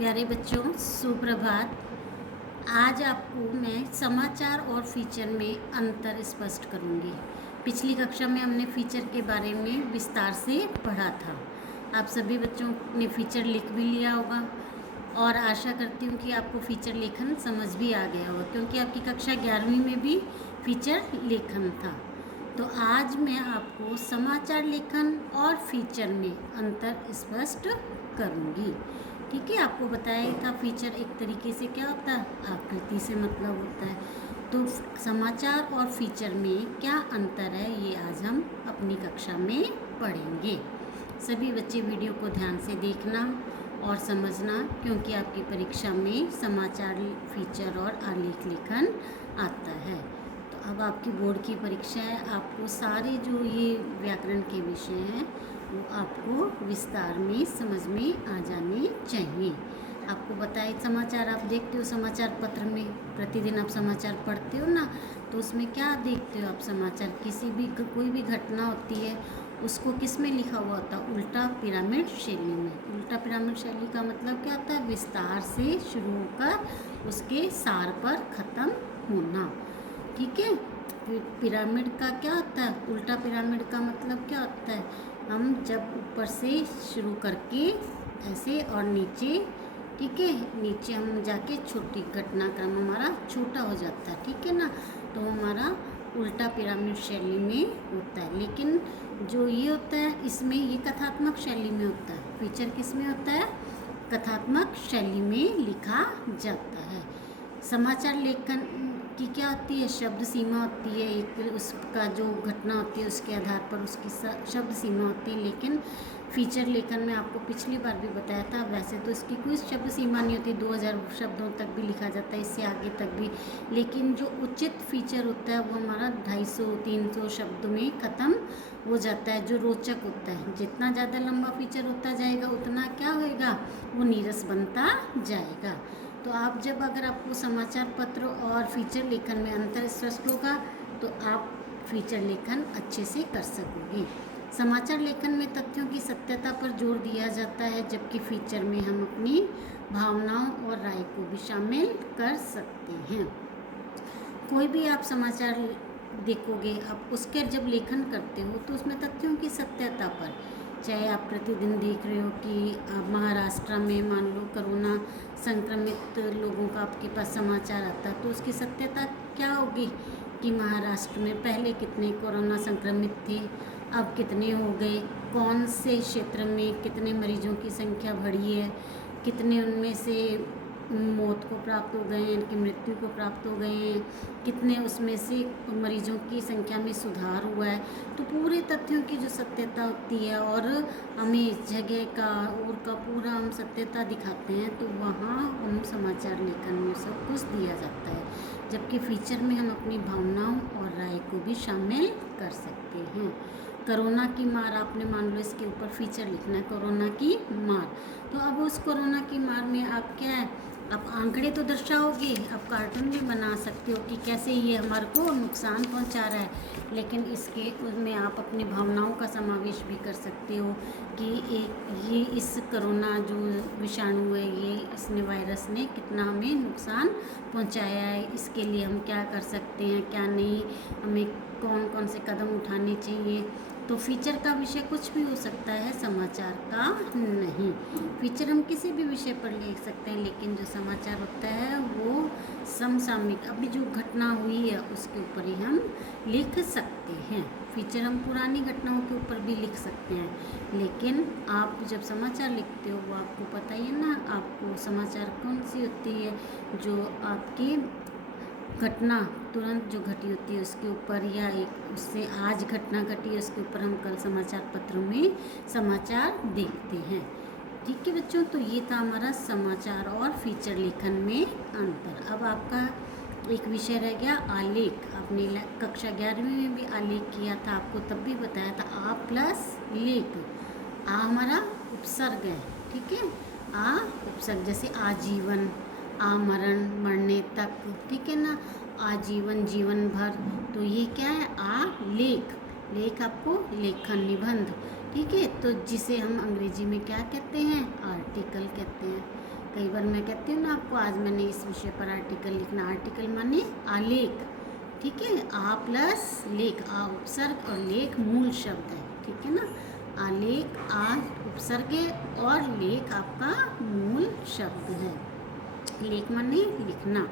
प्यारे बच्चों, सुप्रभात। आज आपको मैं समाचार और फीचर में अंतर स्पष्ट करूंगी। पिछली कक्षा में हमने फीचर के बारे में विस्तार से पढ़ा था। आप सभी बच्चों ने फीचर लिख भी लिया होगा और आशा करती हूँ कि आपको फीचर लेखन समझ भी आ गया होगा, क्योंकि आपकी कक्षा 11वीं में भी फीचर लेखन था। तो आज मैं आपको समाचार लेखन और फीचर में अंतर स्पष्ट करूँगी। ठीक है, आपको बताया था फीचर एक तरीके से क्या होता है, आकृति से मतलब होता है। तो समाचार और फीचर में क्या अंतर है, ये आज हम अपनी कक्षा में पढ़ेंगे। सभी बच्चे वीडियो को ध्यान से देखना और समझना, क्योंकि आपकी परीक्षा में समाचार, फीचर और आलेख लेखन आता है। तो अब आपकी बोर्ड की परीक्षा है, आपको सारे जो ये व्याकरण के विषय हैं वो आपको विस्तार में समझ में आ जाने चाहिए। आपको बताए समाचार आप देखते हो, समाचार पत्र में प्रतिदिन आप समाचार पढ़ते हो ना, तो उसमें क्या देखते हो आप समाचार, किसी भी कोई भी घटना होती है उसको किस में लिखा हुआ होता है, उल्टा पिरामिड शैली में। उल्टा पिरामिड शैली का मतलब क्या होता है, विस्तार से शुरू होकर उसके सार पर ख़त्म होना। ठीक है, पिरामिड का क्या होता है, उल्टा पिरामिड का मतलब क्या होता है, हम जब ऊपर से शुरू करके ऐसे और नीचे, ठीक है, नीचे हम जाके छोटी घटनाक्रम हमारा छोटा हो जाता है, ठीक है ना, तो हमारा उल्टा पिरामिड शैली में होता है। लेकिन जो ये होता है इसमें ये कथात्मक शैली में होता है। फीचर किस में होता है, कथात्मक शैली में लिखा जाता है। समाचार लेखन की क्या होती है, शब्द सीमा होती है, एक उसका जो घटना होती है उसके आधार पर उसकी शब्द सीमा होती है। लेकिन फीचर लेखन में आपको पिछली बार भी बताया था, वैसे तो इसकी कोई शब्द सीमा नहीं होती, 2000 शब्दों तक भी लिखा जाता है, इससे आगे तक भी। लेकिन जो उचित फीचर होता है वो हमारा 250-300 शब्द में ख़त्म हो जाता है, जो रोचक होता है। जितना ज़्यादा लंबा फीचर होता जाएगा उतना क्या होएगा, वो नीरस बनता जाएगा। तो आप जब अगर आपको समाचार पत्र और फीचर लेखन में अंतर स्पष्ट होगा तो आप फीचर लेखन अच्छे से कर सकोगे। समाचार लेखन में तथ्यों की सत्यता पर जोर दिया जाता है, जबकि फीचर में हम अपनी भावनाओं और राय को भी शामिल कर सकते हैं। कोई भी आप समाचार देखोगे, आप उसके जब लेखन करते हो तो उसमें तथ्यों की सत्यता पर, चाहे आप प्रतिदिन देख रहे हो कि महाराष्ट्र में मान लो कोरोना संक्रमित लोगों का आपके पास समाचार आता है, तो उसकी सत्यता क्या होगी कि महाराष्ट्र में पहले कितने कोरोना संक्रमित थे, अब कितने हो गए, कौन से क्षेत्र में कितने मरीजों की संख्या बढ़ी है, कितने उनमें से मौत को प्राप्त हो गए हैं, इनकी मृत्यु को प्राप्त हो गए हैं, कितने उसमें से मरीजों की संख्या में सुधार हुआ है। तो पूरे तथ्यों की जो सत्यता होती है और हमें इस जगह का और का पूरा हम सत्यता दिखाते हैं, तो वहाँ हम समाचार लेखन में सब कुछ दिया जाता है। जबकि फीचर में हम अपनी भावनाओं और राय को भी शामिल कर सकते हैं। कोरोना की मार, आपने मान लो इसके ऊपर फीचर लिखना है, कोरोना की मार, तो अब उस कोरोना की मार में आप क्या है, आप आंकड़े तो दर्शाओगे, आप कार्टून भी बना सकते हो कि कैसे ये हमारे को नुकसान पहुंचा रहा है, लेकिन इसके उसमें आप अपनी भावनाओं का समावेश भी कर सकते हो कि ये इस कोरोना जो विषाणु है, ये इसने वायरस ने कितना हमें नुकसान पहुंचाया है, इसके लिए हम क्या कर सकते हैं, क्या नहीं, हमें कौन कौन से कदम उठाने चाहिए। तो फीचर का विषय कुछ भी हो सकता है, समाचार का नहीं। फीचर हम किसी भी विषय पर लिख सकते हैं, लेकिन जो समाचार होता है वो समसामयिक, अभी जो घटना हुई है उसके ऊपर ही हम लिख सकते हैं। फीचर हम पुरानी घटनाओं के ऊपर भी लिख सकते हैं, लेकिन आप जब समाचार लिखते हो वो आपको पता ही है ना, आपको समाचार कौन सी होती है, जो आपकी घटना तुरंत जो घटी होती है उसके ऊपर, या एक उससे आज घटना घटी है उसके ऊपर हम कल समाचार पत्रों में समाचार देखते हैं। ठीक है बच्चों, तो ये था हमारा समाचार और फीचर लेखन में अंतर। अब आपका एक विषय रह गया आलेख। आपने कक्षा 11वीं में भी आलेख किया था, आपको तब भी बताया था आ प्लस लेख। आ हमारा उपसर्ग है, ठीक है, आ उपसर्ग, जैसे आजीवन, आमरण, मरने तक, ठीक है ना, आजीवन, जीवन भर, तो ये क्या है, आलेख। लेख आपको लेखन, निबंध, ठीक है, तो जिसे हम अंग्रेजी में क्या कहते हैं, आर्टिकल कहते हैं। कई बार मैं कहती हूँ ना आपको, आज मैंने इस विषय पर आर्टिकल लिखना। आर्टिकल माने आलेख, ठीक है। आ प्लस लेख, आ उपसर्ग और लेख मूल शब्द है, ठीक है ना। आलेख, आ उपसर्ग और लेख आपका मूल शब्द है। लेख माने लिखना,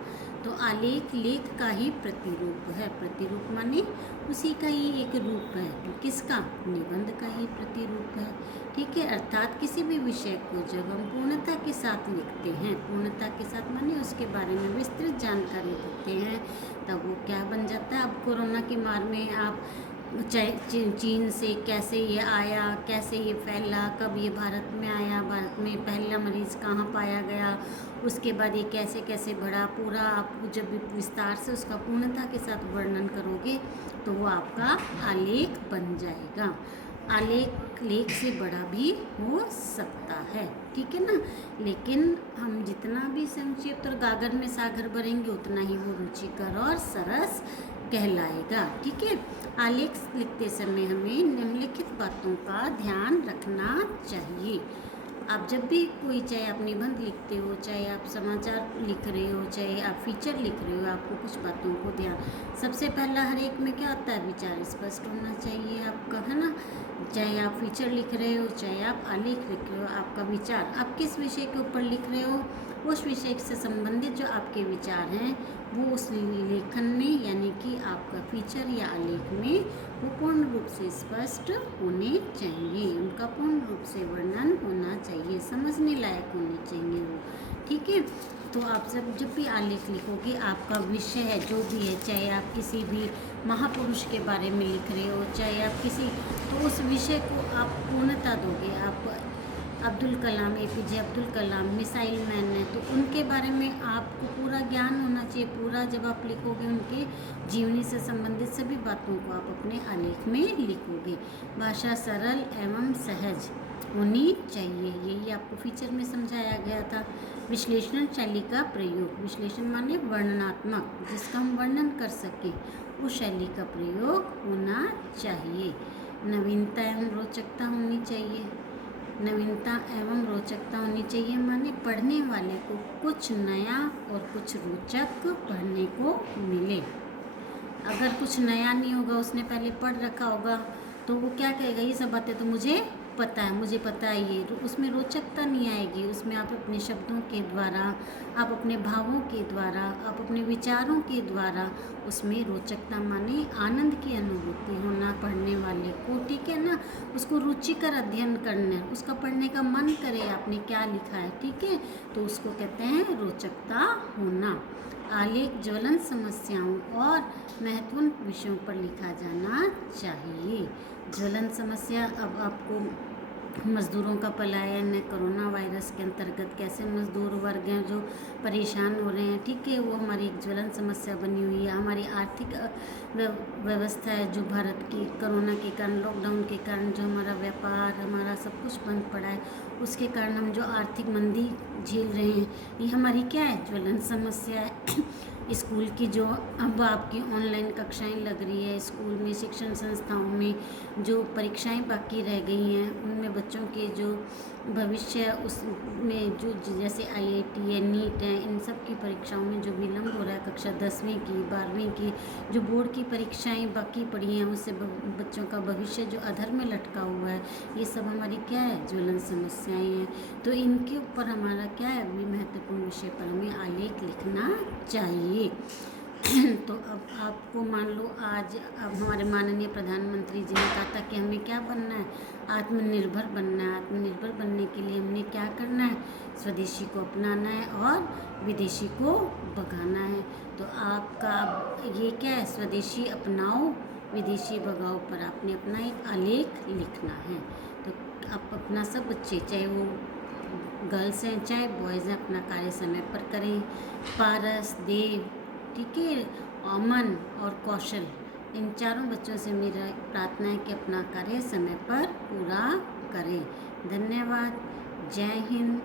तो आलेख लेख का ही प्रतिरूप है। प्रतिरूप माने उसी का ही एक रूप है। किसका? निबंध का ही प्रतिरूप है, ठीक है। अर्थात किसी भी विषय को जब हम पूर्णता के साथ लिखते हैं, पूर्णता के साथ माने उसके बारे में विस्तृत जानकारी देते हैं, तब वो क्या बन जाता है। अब कोरोना की मार में आप चीन से कैसे ये आया, कैसे ये फैला, कब ये भारत में आया, भारत में पहला मरीज कहाँ पाया गया, उसके बाद ये कैसे कैसे बढ़ा, पूरा आप जब विस्तार से उसका पूर्णता के साथ वर्णन करोगे तो वो आपका आलेख बन जाएगा। आलेख लेख से बड़ा भी हो सकता है, ठीक है ना। लेकिन हम जितना भी संक्षिप्त और गागर में सागर भरेंगे उतना ही वो रुचिकर और सरस कहलाएगा, ठीक है। आलेख लिखते समय हमें निम्नलिखित बातों का ध्यान रखना चाहिए। आप जब भी कोई, चाहे आप निबंध लिखते हो, चाहे आप समाचार लिख रहे हो, चाहे आप फीचर लिख रहे हो, आपको कुछ बातों को ध्यान, सबसे पहला हर एक में क्या होता है, विचार स्पष्ट होना चाहिए आपका, है ना। चाहे आप फीचर लिख रहे हो, चाहे आप आलेख लिख रहे हो, आपका विचार, आप किस विषय के ऊपर लिख रहे हो, उस विषय से संबंधित जो आपके विचार हैं वो उस लेखन में, यानी कि आपका फीचर या आलेख में, वो पूर्ण रूप से स्पष्ट होने चाहिए, उनका पूर्ण रूप से वर्णन होना चाहिए, समझने लायक होने चाहिए वो, ठीक है। तो आप जब भी आलेख लिखोगे, आपका विषय है जो भी है, चाहे आप किसी भी महापुरुष के बारे में लिख रहे हो, चाहे आप किसी, तो उस विषय को आप पूर्णता दोगे। आप Abdul Kalam, APJ Abdul Kalam missile man है, तो उनके बारे में आपको पूरा ज्ञान होना चाहिए। पूरा जब आप लिखोगे, उनके जीवनी से संबंधित सभी बातों को आप अपने आलेख में लिखोगे। भाषा सरल एवं सहज होनी चाहिए, यही आपको फीचर में समझाया गया था। विश्लेषण शैली का प्रयोग, विश्लेषण माने वर्णनात्मक, जिसका हम वर्णन कर सकें, उस शैली का प्रयोग होना चाहिए। नवीनता एवं रोचकता होनी चाहिए। नवीनता एवं रोचकता होनी चाहिए माने पढ़ने वाले को कुछ नया और कुछ रोचक पढ़ने को मिले। अगर कुछ नया नहीं होगा, उसने पहले पढ़ रखा होगा, तो वो क्या कहेगा, ये सब बातें तो मुझे पता है, मुझे पता है ये, उसमें रोचकता नहीं आएगी। उसमें आप अपने शब्दों के द्वारा, आप अपने भावों के द्वारा, आप अपने विचारों के द्वारा, उसमें रोचकता माने आनंद की अनुभूति होना पढ़ने वाले को, ठीक है ना। उसको रुचिकर अध्ययन करना, उसका पढ़ने का मन करे आपने क्या लिखा है, ठीक है, तो उसको कहते हैं रोचकता होना। आलेख ज्वलन समस्याओं और महत्वपूर्ण विषयों पर लिखा जाना चाहिए। ज्वलन समस्या, अब आपको मज़दूरों का पलायन है, कोरोना वायरस के अंतर्गत कैसे मज़दूर वर्ग हैं जो परेशान हो रहे हैं, ठीक है, वो हमारी एक ज्वलन समस्या बनी हुई है। हमारी आर्थिक व्यवस्था है जो भारत की, कोरोना के कारण, लॉकडाउन के कारण जो हमारा व्यापार, हमारा सब कुछ बंद पड़ा है, उसके कारण हम जो आर्थिक मंदी झेल रहे हैं, ये हमारी क्या है, ज्वलन समस्या है। स्कूल की जो अब आपकी ऑनलाइन कक्षाएं लग रही है, स्कूल में, शिक्षण संस्थाओं में जो परीक्षाएं बाकी रह गई हैं, उनमें बच्चों के जो भविष्य, उसमें जो जैसे IIT है, नीट है, इन सब की परीक्षाओं में जो विलम्ब हो रहा है, कक्षा 10वीं की, 12वीं की जो बोर्ड की परीक्षाएं बाकी पड़ी हैं, उससे बच्चों का भविष्य जो अधर में लटका हुआ है, ये सब हमारी क्या है, ज्वलन समस्याएं हैं। तो इनके ऊपर हमारा क्या है, अभी महत्वपूर्ण विषय पर हमें आलेख लिखना चाहिए। तो अब आपको मान लो आज अब हमारे माननीय प्रधानमंत्री जी ने कहा था कि हमें क्या बनना है, आत्मनिर्भर बनना है। आत्मनिर्भर बनने के लिए हमने क्या करना है, स्वदेशी को अपनाना है और विदेशी को भगाना है। तो आपका ये क्या है, स्वदेशी अपनाओ विदेशी भगाओ पर आपने अपना एक आलेख लिखना है। तो आप अपना सब बच्चे, चाहे वो गर्ल्स हैं चाहे बॉयज़ हैं, अपना कार्य समय पर करें। पारस, देव, ठीक है, अमन और कौशल, इन चारों बच्चों से मेरा प्रार्थना है कि अपना कार्य समय पर पूरा करें। धन्यवाद। जय हिंद।